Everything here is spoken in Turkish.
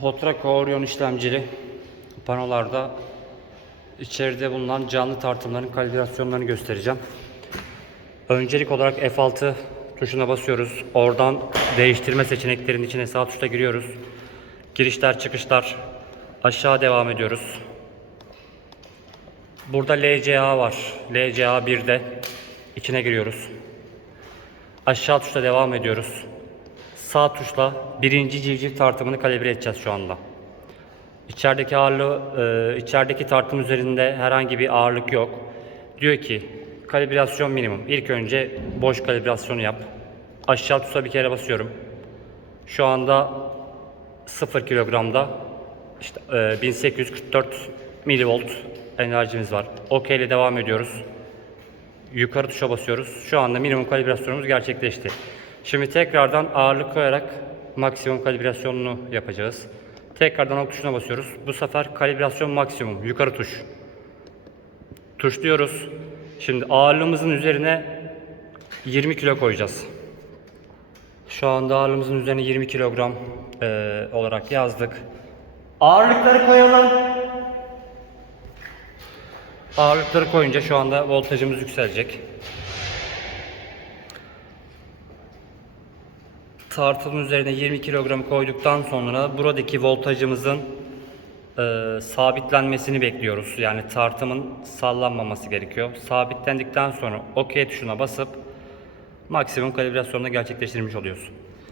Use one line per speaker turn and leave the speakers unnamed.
Hotrako Orion işlemcili panolarda içeride bulunan canlı tartımların kalibrasyonlarını göstereceğim. Öncelik olarak F6 tuşuna basıyoruz. Oradan değiştirme seçeneklerinin içine sağ tuşla giriyoruz. Girişler çıkışlar aşağı devam ediyoruz. Burada LCA var. LCA 1'de içine giriyoruz. Aşağı tuşla devam ediyoruz. Sağ tuşla birinci civciv tartımını kalibre edeceğiz şu anda. İçerideki ağırlığı, e, içerideki tartım üzerinde herhangi bir ağırlık yok. Diyor ki kalibrasyon minimum. İlk önce boş kalibrasyonu yap. Aşağı tuşa bir kere basıyorum. Şu anda 0 kilogramda işte e, 1844 milivolt enerjimiz var. OK ile devam ediyoruz. Yukarı tuşa basıyoruz. Şu anda minimum kalibrasyonumuz gerçekleşti. Şimdi tekrardan ağırlık koyarak maksimum kalibrasyonunu yapacağız. Tekrardan ok tuşuna basıyoruz. Bu sefer kalibrasyon maksimum. Yukarı tuş. Tuşluyoruz. Şimdi ağırlığımızın üzerine 20 kilo koyacağız. Şu anda ağırlığımızın üzerine 20 kilogram eee, olarak yazdık. Ağırlıkları koyalım. Ağırlıkları koyunca şu anda voltajımız yükselecek. Tartının üzerine 20 kilogram koyduktan sonra buradaki voltajımızın eee, sabitlenmesini bekliyoruz. Yani tartımın sallanmaması gerekiyor. Sabitlendikten sonra OK tuşuna basıp maksimum kalibrasyonunu gerçekleştirmiş oluyoruz.